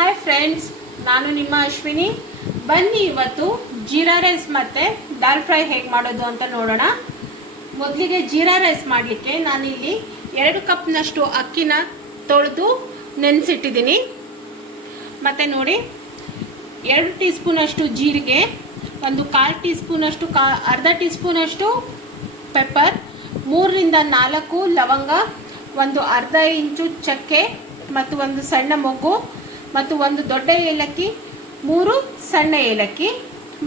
Hi friends, ನಾನು ನಿಮ್ಮ ಅಶ್ವಿನಿ. ಬನ್ನಿ ಇವತ್ತು ಜೀರಾ ರೈಸ್ ಮತ್ತು ದಾಲ್ ಫ್ರೈ ಹೇಗೆ ಮಾಡೋದು ಅಂತ ನೋಡೋಣ. ಮೊದಲಿಗೆ ಜೀರಾ ರೈಸ್ ಮಾಡಲಿಕ್ಕೆ ನಾನಿಲ್ಲಿ 2 ಕಪ್ನಷ್ಟು ಅಕ್ಕಿನ ತೊಳೆದು ನೆನೆಸಿಟ್ಟಿದ್ದೀನಿ. ಮತ್ತು ನೋಡಿ, 2 ಟೀ ಸ್ಪೂನಷ್ಟು ಜೀರಿಗೆ, ಒಂದು 1/4 ಟೀ ಸ್ಪೂನಷ್ಟು ಅರ್ಧ ಟೀ ಸ್ಪೂನಷ್ಟು ಪೆಪ್ಪರ್, 3 ರಿಂದ 4 ಲವಂಗ, ಒಂದು ಅರ್ಧ ಇಂಚು ಚಕ್ಕೆ ಮತ್ತು ಒಂದು ಸಣ್ಣ ಮೊಗ್ಗು ಮತ್ತು ಒಂದು ದೊಡ್ಡ ಏಲಕ್ಕಿ, 3 ಸಣ್ಣ ಏಲಕ್ಕಿ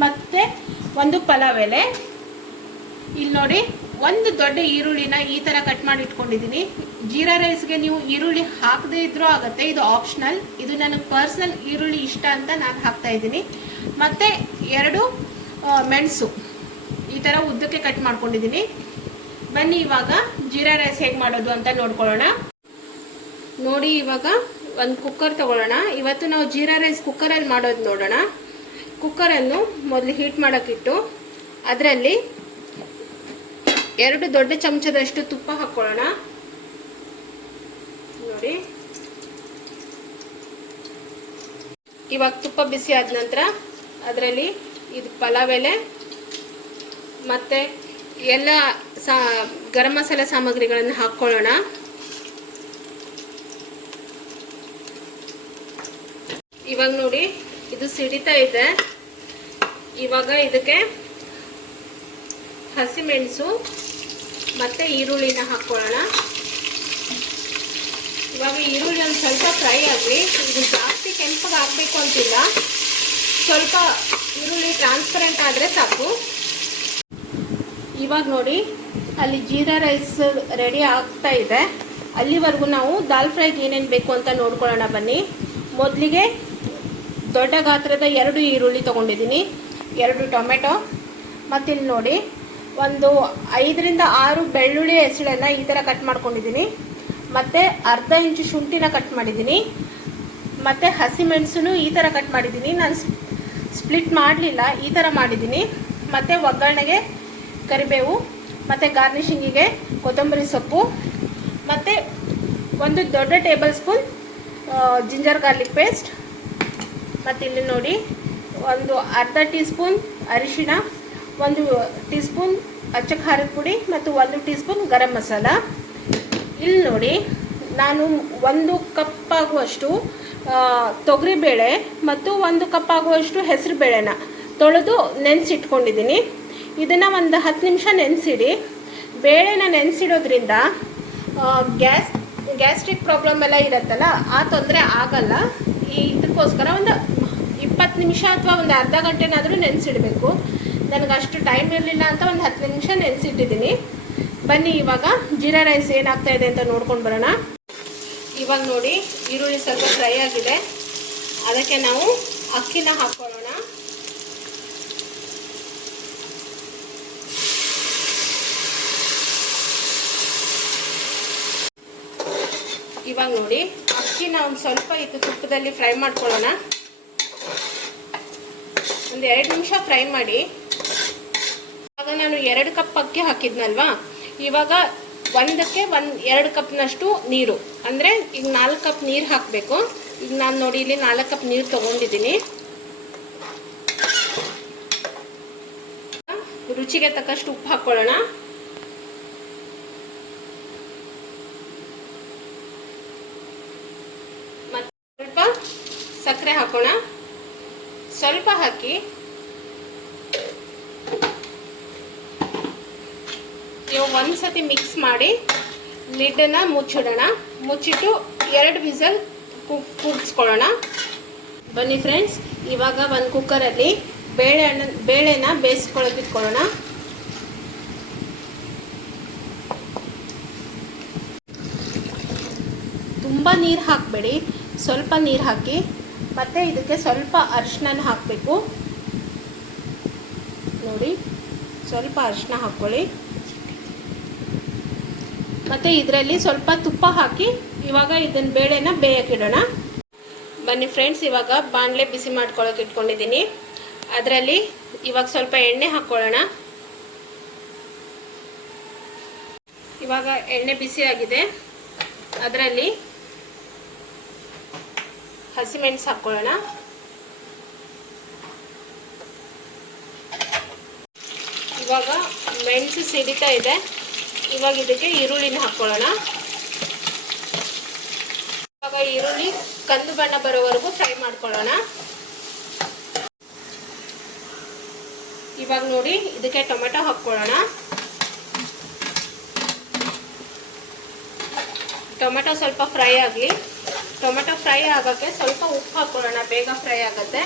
ಮತ್ತು ಒಂದು ಪಲಾವ್ ಎಲೆ. ಇಲ್ಲಿ ನೋಡಿ, ಒಂದು ದೊಡ್ಡ ಈರುಳ್ಳಿನ ಈ ಥರ ಕಟ್ ಮಾಡಿ ಇಟ್ಕೊಂಡಿದ್ದೀನಿ. ಜೀರಾ ರೈಸ್ಗೆ ನೀವು ಈರುಳ್ಳಿ ಹಾಕದೇ ಇದ್ರೂ ಆಗುತ್ತೆ, ಇದು ಆಪ್ಷನಲ್. ಇದು ನನಗೆ ಪರ್ಸ್ನಲ್ ಈರುಳ್ಳಿ ಇಷ್ಟ ಅಂತ ನಾನು ಹಾಕ್ತಾ ಇದ್ದೀನಿ. ಮತ್ತು 2 ಮೆಣಸು ಈ ಥರ ಉದ್ದಕ್ಕೆ ಕಟ್ ಮಾಡ್ಕೊಂಡಿದ್ದೀನಿ. ಬನ್ನಿ ಇವಾಗ ಜೀರಾ ರೈಸ್ ಹೇಗೆ ಮಾಡೋದು ಅಂತ ನೋಡ್ಕೊಳ್ಳೋಣ. ನೋಡಿ, ಇವಾಗ ಒಂದು ಕುಕ್ಕರ್ ತಗೊಳ್ಳೋಣ. ಇವತ್ತು ನಾವು ಜೀರಾ ರೈಸ್ ಕುಕ್ಕರಲ್ಲಿ ಮಾಡೋದು ನೋಡೋಣ. ಕುಕ್ಕರನ್ನು ಮೊದಲು ಹೀಟ್ ಮಾಡೋಕ್ಕಿಟ್ಟು ಅದರಲ್ಲಿ 2 ದೊಡ್ಡ ಚಮಚದಷ್ಟು ತುಪ್ಪ ಹಾಕ್ಕೊಳ್ಳೋಣ. ನೋಡಿ, ಇವಾಗ ತುಪ್ಪ ಬಿಸಿ ಆದ ನಂತರ ಅದರಲ್ಲಿ ಇದು ಪಲಾವ್ ಎಲೆ ಮತ್ತು ಎಲ್ಲ ಗರಂ ಮಸಾಲೆ ಸಾಮಗ್ರಿಗಳನ್ನು ಹಾಕ್ಕೊಳ್ಳೋಣ. ಇವಾಗ ನೋಡಿ, ಇದು ಸಿಡಿತಾ ಇದೆ. ಇವಾಗ ಇದಕ್ಕೆ ಹಸಿಮೆಣಸು ಮತ್ತು ಈರುಳ್ಳಿನ ಹಾಕ್ಕೊಳ್ಳೋಣ. ಇವಾಗ ಈರುಳ್ಳಿ ಒಂದು ಸ್ವಲ್ಪ ಫ್ರೈ ಆಗಲಿ. ಇದು ಜಾಸ್ತಿ ಕೆಂಪಗೆ ಹಾಕಬೇಕು ಅಂತಿಲ್ಲ, ಸ್ವಲ್ಪ ಈರುಳ್ಳಿ ಟ್ರಾನ್ಸ್ಪರೆಂಟ್ ಆದರೆ ಸಾಕು. ಇವಾಗ ನೋಡಿ, ಅಲ್ಲಿ ಜೀರಾ ರೈಸ್ ರೆಡಿ ಆಗ್ತಾ ಇದೆ. ಅಲ್ಲಿವರೆಗೂ ನಾವು ದಾಲ್ ಫ್ರೈಗೆ ಏನೇನು ಬೇಕು ಅಂತ ನೋಡ್ಕೊಳ್ಳೋಣ ಬನ್ನಿ. ಮೊದಲಿಗೆ ದೊಡ್ಡ ಗಾತ್ರದ 2 ಈರುಳ್ಳಿ ತೊಗೊಂಡಿದ್ದೀನಿ, 2 ಟೊಮೆಟೊ, ಮತ್ತು ಇಲ್ಲಿ ನೋಡಿ ಒಂದು 5 ರಿಂದ 6 ಬೆಳ್ಳುಳ್ಳಿ ಹೆಸಳನ್ನು ಈ ಥರ ಕಟ್ ಮಾಡ್ಕೊಂಡಿದ್ದೀನಿ. ಮತ್ತು ಅರ್ಧ ಇಂಚು ಶುಂಠಿನ ಕಟ್ ಮಾಡಿದ್ದೀನಿ. ಮತ್ತು ಹಸಿಮೆಣಸನ್ನು ಈ ಥರ ಕಟ್ ಮಾಡಿದ್ದೀನಿ. ನಾನು ಸ್ಪ್ಲಿಟ್ ಮಾಡಲಿಲ್ಲ, ಈ ಥರ ಮಾಡಿದ್ದೀನಿ. ಮತ್ತು ಒಗ್ಗರಣೆಗೆ ಕರಿಬೇವು, ಮತ್ತು ಗಾರ್ನಿಷಿಂಗಿಗೆ ಕೊತ್ತಂಬರಿ ಸೊಪ್ಪು, ಮತ್ತು ಒಂದು ದೊಡ್ಡ table spoon ginger garlic paste. ಮತ್ತು ಇಲ್ಲಿ ನೋಡಿ, ಒಂದು ಅರ್ಧ ಟೀ ಸ್ಪೂನ್ ಅರಿಶಿಣ, 1 ಟೀ ಸ್ಪೂನ್ ಅಚ್ಚ ಖಾರದ ಪುಡಿ ಮತ್ತು 1 ಟೀ ಸ್ಪೂನ್ ಗರಂ ಮಸಾಲ. ಇಲ್ಲಿ ನೋಡಿ, ನಾನು 1 ಕಪ್ ಆಗುವಷ್ಟು ತೊಗರಿಬೇಳೆ ಮತ್ತು 1 ಕಪ್ ಆಗುವಷ್ಟು ಹೆಸರು ಬೇಳೆನ ತೊಳೆದು ನೆನೆಸಿಟ್ಕೊಂಡಿದ್ದೀನಿ. ಇದನ್ನು ಒಂದು 10 ನಿಮಿಷ ನೆನೆಸಿಡಿ. ಬೇಳೆನ ನೆನೆಸಿಡೋದ್ರಿಂದ ಗ್ಯಾಸ್ಟ್ರಿಕ್ ಪ್ರಾಬ್ಲಮ್ ಎಲ್ಲ ಇರುತ್ತಲ್ಲ, ಆ ತೊಂದರೆ ಆಗಲ್ಲ. ಇದಕ್ಕೋಸ್ಕರ ಒಂದು 20 ನಿಮಿಷ ಅಥವಾ ಒಂದು ಅರ್ಧ ಗಂಟೆನಾದರೂ ನೆನೆಸಿಡಬೇಕು. ನನಗೆ ಅಷ್ಟು ಟೈಮ್ ಇರಲಿಲ್ಲ ಅಂತ ಒಂದು 10 ನಿಮಿಷ ನೆನೆಸಿಟ್ಟಿದ್ದೀನಿ. ಬನ್ನಿ ಇವಾಗ ಜೀರಾ ರೈಸ್ ಏನಾಗ್ತಾ ಇದೆ ಅಂತ ನೋಡ್ಕೊಂಡು ಬರೋಣ. ಇವಾಗ ನೋಡಿ, ಈರುಳ್ಳಿ ಸ್ವಲ್ಪ ಫ್ರೈ ಆಗಿದೆ. ಅದಕ್ಕೆ ನಾವು ಅಕ್ಕಿನ ಹಾಕ್ಕೊಳ್ಳೋಣ. ಇವಾಗ ನೋಡಿ, ಅಕ್ಕಿನ ಒಂದು ಸ್ವಲ್ಪ ಇದು ತುಪ್ಪದಲ್ಲಿ ಫ್ರೈ ಮಾಡ್ಕೊಳ್ಳೋಣ. ಒಂದು 2 ನಿಮಿಷ ಫ್ರೈ ಮಾಡಿ. ಇವಾಗ ನಾನು 2 ಕಪ್ ಅಕ್ಕಿ ಹಾಕಿದ್ನಲ್ವಾ, ಇವಾಗ 2 ಕಪ್ನಷ್ಟು ನೀರು, ಅಂದರೆ ಈಗ 4 ಕಪ್ ನೀರು ಹಾಕಬೇಕು. ಈಗ ನಾನು ನೋಡಿ ಇಲ್ಲಿ 4 ಕಪ್ ನೀರು ತೊಗೊಂಡಿದ್ದೀನಿ. ರುಚಿಗೆ ತಕ್ಕಷ್ಟು ಉಪ್ಪು ಹಾಕ್ಕೊಳ್ಳೋಣ. ಸಕ್ಕರೆ ಹಾಕೋಣ. ಸ್ವಲ್ಪ ಹಾಕಿ ನೀವು ಒಂದ್ಸತಿ ಮಿಕ್ಸ್ ಮಾಡಿ ಲಿಡ್ಡನ್ನು ಮುಚ್ಚಿಡೋಣ. ಮುಚ್ಚಿಟ್ಟು 2 ವಿಸಲ್ ಕೂಗಿಸ್ಕೊಳ್ಳೋಣ. ಬನ್ನಿ ಫ್ರೆಂಡ್ಸ್, ಇವಾಗ ಒಂದು ಕುಕ್ಕರಲ್ಲಿ ಬೇಳೆನ ಬೇಯಿಸ್ಕೊಳ್ಳೋಕೆ ಇಟ್ಕೊಳ್ಳೋಣ. ತುಂಬ ನೀರು ಹಾಕಬೇಡಿ, ಸ್ವಲ್ಪ ನೀರು ಹಾಕಿ. ಮತ್ತು ಇದಕ್ಕೆ ಸ್ವಲ್ಪ ಅರಿಶಿನ ಹಾಕಬೇಕು. ನೋಡಿ, ಸ್ವಲ್ಪ ಅರಿಶಿನ ಹಾಕ್ಕೊಳ್ಳಿ. ಮತ್ತು ಇದರಲ್ಲಿ ಸ್ವಲ್ಪ ತುಪ್ಪ ಹಾಕಿ ಇವಾಗ ಇದನ್ನು ಬೇಳೆನ ಬೇಯಕ್ಕಿಡೋಣ. ಬನ್ನಿ ಫ್ರೆಂಡ್ಸ್, ಇವಾಗ ಬಾಣಲೆ ಬಿಸಿ ಮಾಡ್ಕೊಳ್ಳೋಕೆ ಇಟ್ಕೊಂಡಿದ್ದೀನಿ. ಅದರಲ್ಲಿ ಇವಾಗ ಸ್ವಲ್ಪ ಎಣ್ಣೆ ಹಾಕ್ಕೊಳ್ಳೋಣ. ಇವಾಗ ಎಣ್ಣೆ ಬಿಸಿ ಆಗಿದೆ. ಅದರಲ್ಲಿ ಹಸಿಮೆಣಸು ಹಾಕ್ಕೊಳ್ಳೋಣ. ಇವಾಗ ಮೆಣಸು ಸಿಡಿತಾ ಇದೆ. ಇವಾಗ ಇದಕ್ಕೆ ಈರುಳ್ಳಿನ ಹಾಕ್ಕೊಳ್ಳೋಣ. ಇವಾಗ ಈರುಳ್ಳಿ ಕಂದು ಬಣ್ಣ ಬರೋವರೆಗೂ ಫ್ರೈ ಮಾಡ್ಕೊಳ್ಳೋಣ. ಇವಾಗ ನೋಡಿ ಇದಕ್ಕೆ ಟೊಮೆಟೊ ಹಾಕ್ಕೊಳ್ಳೋಣ. ಟೊಮೆಟೊ ಸ್ವಲ್ಪ ಫ್ರೈ ಆಗಲಿ. ಟೊಮೆಟೊ ಫ್ರೈ ಆಗೋಕ್ಕೆ ಸ್ವಲ್ಪ ಉಪ್ಪು ಹಾಕ್ಕೊಳ್ಳೋಣ, ಬೇಗ ಫ್ರೈ ಆಗುತ್ತೆ.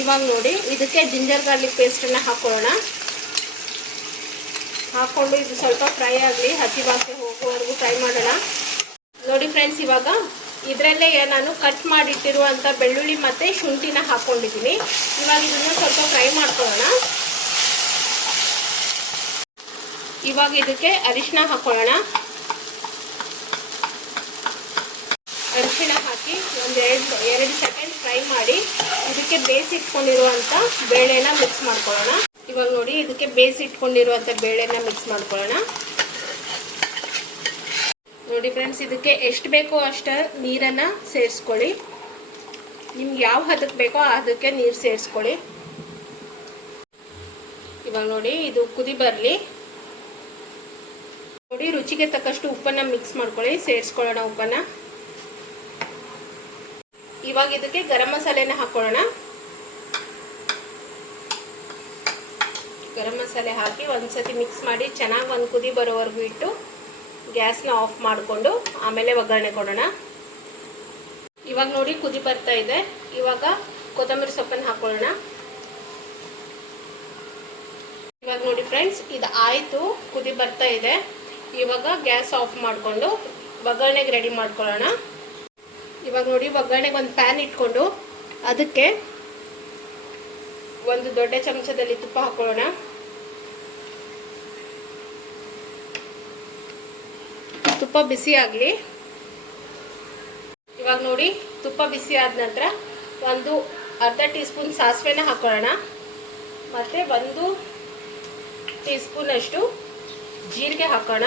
ಇವಾಗ ನೋಡಿ ಇದಕ್ಕೆ ಜಿಂಜರ್ ಗಾರ್ಲಿಕ್ ಪೇಸ್ಟನ್ನು ಹಾಕ್ಕೊಳ್ಳೋಣ. ಹಾಕ್ಕೊಂಡು ಇದು ಸ್ವಲ್ಪ ಫ್ರೈ ಆಗಲಿ, ಹಸಿ ವಾಸನೆ ಹೋಗುವವರೆಗೂ ಫ್ರೈ ಮಾಡೋಣ. ನೋಡಿ ಫ್ರೆಂಡ್ಸ್, ಇವಾಗ ಇದರಲ್ಲೇ ನಾನು ಕಟ್ ಮಾಡಿಟ್ಟಿರುವಂಥ ಬೆಳ್ಳುಳ್ಳಿ ಮತ್ತು ಶುಂಠಿನ ಹಾಕ್ಕೊಂಡಿದ್ದೀನಿ. ಇವಾಗ ಇದನ್ನು ಸ್ವಲ್ಪ ಫ್ರೈ ಮಾಡ್ಕೊಳ್ಳೋಣ. ಇವಾಗ ಇದಕ್ಕೆ ಅರಿಶಿನ ಹಾಕ್ಕೊಳ್ಳೋಣ. ಅರಿಶಿನ ಹಾಕಿ ಒಂದು ಎರಡು ಸೆಕೆಂಡ್ ಫ್ರೈ ಮಾಡಿ ಇದಕ್ಕೆ ಬೇಯಿಸಿಟ್ಕೊಂಡಿರುವಂಥ ಬೇಳೆನ ಮಿಕ್ಸ್ ಮಾಡ್ಕೊಳ್ಳೋಣ. ಇವಾಗ ನೋಡಿ ಇದಕ್ಕೆ ಬೇಯಿಸಿಟ್ಕೊಂಡಿರುವಂಥ ಬೇಳೆನ ಮಿಕ್ಸ್ ಮಾಡ್ಕೊಳ್ಳೋಣ. ನೋಡಿ ಫ್ರೆಂಡ್ಸ್, ಇದಕ್ಕೆ ಎಷ್ಟು ಬೇಕೋ ಅಷ್ಟು ನೀರನ್ನು ಸೇರಿಸ್ಕೊಳ್ಳಿ. ನಿಮ್ಗೆ ಯಾವ ಹದಕ್ಕೆ ಬೇಕೋ ಅದಕ್ಕೆ ನೀರು ಸೇರಿಸ್ಕೊಳ್ಳಿ. ಇವಾಗ ನೋಡಿ ಇದು ಕುದಿ ಬರಲಿ. ನೋಡಿ ರುಚಿಗೆ ತಕ್ಕಷ್ಟು ಉಪ್ಪನ್ನು ಮಿಕ್ಸ್ ಮಾಡ್ಕೊಳ್ಳಿ, ಸೇರಿಸ್ಕೊಳ್ಳೋಣ ಉಪ್ಪನ್ನು. ಇವಾಗ ಇದಕ್ಕೆ ಗರಂ ಮಸಾಲೆನ ಹಾಕ್ಕೊಳ್ಳೋಣ. ಗರಂ ಮಸಾಲೆ ಹಾಕಿ ಒಂದ್ಸತಿ ಮಿಕ್ಸ್ ಮಾಡಿ ಚೆನ್ನಾಗಿ ಒಂದು ಕುದಿ ಬರೋವರೆಗೂ ಇಟ್ಟು ಗ್ಯಾಸ್ನ ಆಫ್ ಮಾಡಿಕೊಂಡು ಆಮೇಲೆ ಒಗ್ಗರಣೆ ಕೊಡೋಣ. ಇವಾಗ ನೋಡಿ ಕುದಿ ಬರ್ತಾ ಇದೆ. ಇವಾಗ ಕೊತ್ತಂಬರಿ ಸೊಪ್ಪನ್ನು ಹಾಕ್ಕೊಳ್ಳೋಣ. ಇವಾಗ ನೋಡಿ ಫ್ರೆಂಡ್ಸ್, ಇದು ಆಯಿತು, ಕುದಿ ಬರ್ತಾ ಇದೆ. ಇವಾಗ ಗ್ಯಾಸ್ ಆಫ್ ಮಾಡಿಕೊಂಡು ಒಗ್ಗರಣೆಗೆ ರೆಡಿ ಮಾಡ್ಕೊಳ್ಳೋಣ. ಇವಾಗ ನೋಡಿ ಒಗ್ಗರಣೆಗೆ ಒಂದು ಪ್ಯಾನ್ ಇಟ್ಕೊಂಡು ಅದಕ್ಕೆ ಒಂದು ದೊಡ್ಡ ಚಮಚದಲ್ಲಿ ತುಪ್ಪ ಹಾಕ್ಕೊಳ್ಳೋಣ. ತುಪ್ಪ ಬಿಸಿ ಆಗಲಿ. ಇವಾಗ ನೋಡಿ ತುಪ್ಪ ಬಿಸಿ ಆದ ನಂತರ ಒಂದು ಅರ್ಧ ಟೀ ಸ್ಪೂನ್ ಸಾಸಿವೆನ ಹಾಕ್ಕೊಳ್ಳೋಣ. ಮತ್ತು 1 ಟೀ ಸ್ಪೂನಷ್ಟು ಜೀರಿಗೆ ಹಾಕೋಣ.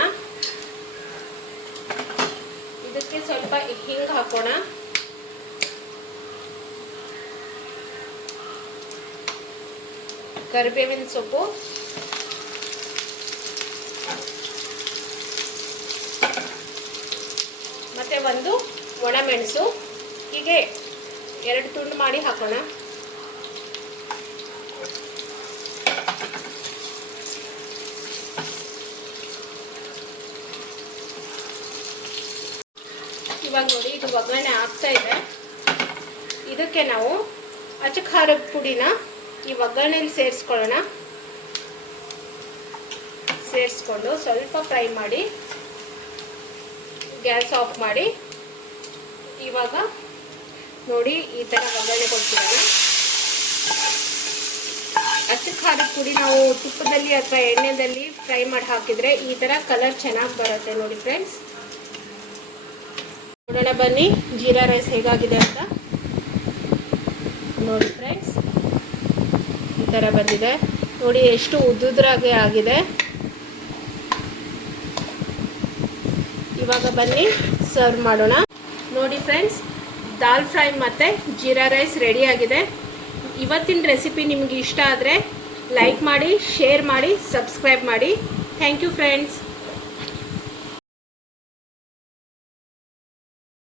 ಇದಕ್ಕೆ ಸ್ವಲ್ಪ ಹಿಂಗೆ ಹಾಕೋಣ. ಕರಿಬೇವಿನ ಸೊಪ್ಪು, ಮತ್ತು 1 ಒಣಮೆಣಸು ಹೀಗೆ 2 ತುಂಡು ಮಾಡಿ ಹಾಕೋಣ. ಇವಾಗ ನೋಡಿ ಇದು ಒಗ್ಗರಣೆ ಆಗ್ತಾ ಇದೆ. ಇದಕ್ಕೆ ನಾವು ಅಚ್ಚ ಖಾರದ ಪುಡಿನ ಈ ಒಗ್ಗರಣೆಯಲ್ಲಿ ಸೇರಿಸ್ಕೊಳ್ಳೋಣ. ಸೇರಿಸ್ಕೊಂಡು ಸ್ವಲ್ಪ ಫ್ರೈ ಮಾಡಿ ಗ್ಯಾಸ್ ಆಫ್ ಮಾಡಿ ಇವಾಗ ನೋಡಿ ಈ ಥರ ಒಗ್ಗರಣೆ ಕೊಡ್ತಿರೋಣ. ಅಚ್ಚ ಖಾರದ ಪುಡಿ ನಾವು ತುಪ್ಪದಲ್ಲಿ ಅಥವಾ ಎಣ್ಣೆಯಲ್ಲಿ ಫ್ರೈ ಮಾಡಿ ಹಾಕಿದರೆ ಈ ಥರ ಕಲರ್ ಚೆನ್ನಾಗಿ ಬರುತ್ತೆ. ನೋಡಿ ಫ್ರೆಂಡ್ಸ್, ನೋಡೋಣ ಬನ್ನಿ ಜೀರಾ ರೈಸ್ ಹೇಗಾಗಿದೆ ಅಂತ. ನೋಡಿ ಫ್ರೆಂಡ್ಸ್, ಈ ಥರ ಬಂದಿದೆ. ನೋಡಿ ಎಷ್ಟು ಉದ್ದುದ್ರಾಗೆ ಆಗಿದೆ. ಇವಾಗ ಬನ್ನಿ ಸರ್ವ್ ಮಾಡೋಣ. ನೋಡಿ ಫ್ರೆಂಡ್ಸ್, ದಾಲ್ ಫ್ರೈ ಮತ್ತು ಜೀರಾ ರೈಸ್ ರೆಡಿ ಆಗಿದೆ. ಇವತ್ತಿನ ರೆಸಿಪಿ ನಿಮಗೆ ಇಷ್ಟ ಆದರೆ ಲೈಕ್ ಮಾಡಿ, ಶೇರ್ ಮಾಡಿ, ಸಬ್ಸ್ಕ್ರೈಬ್ ಮಾಡಿ. Thank you friends.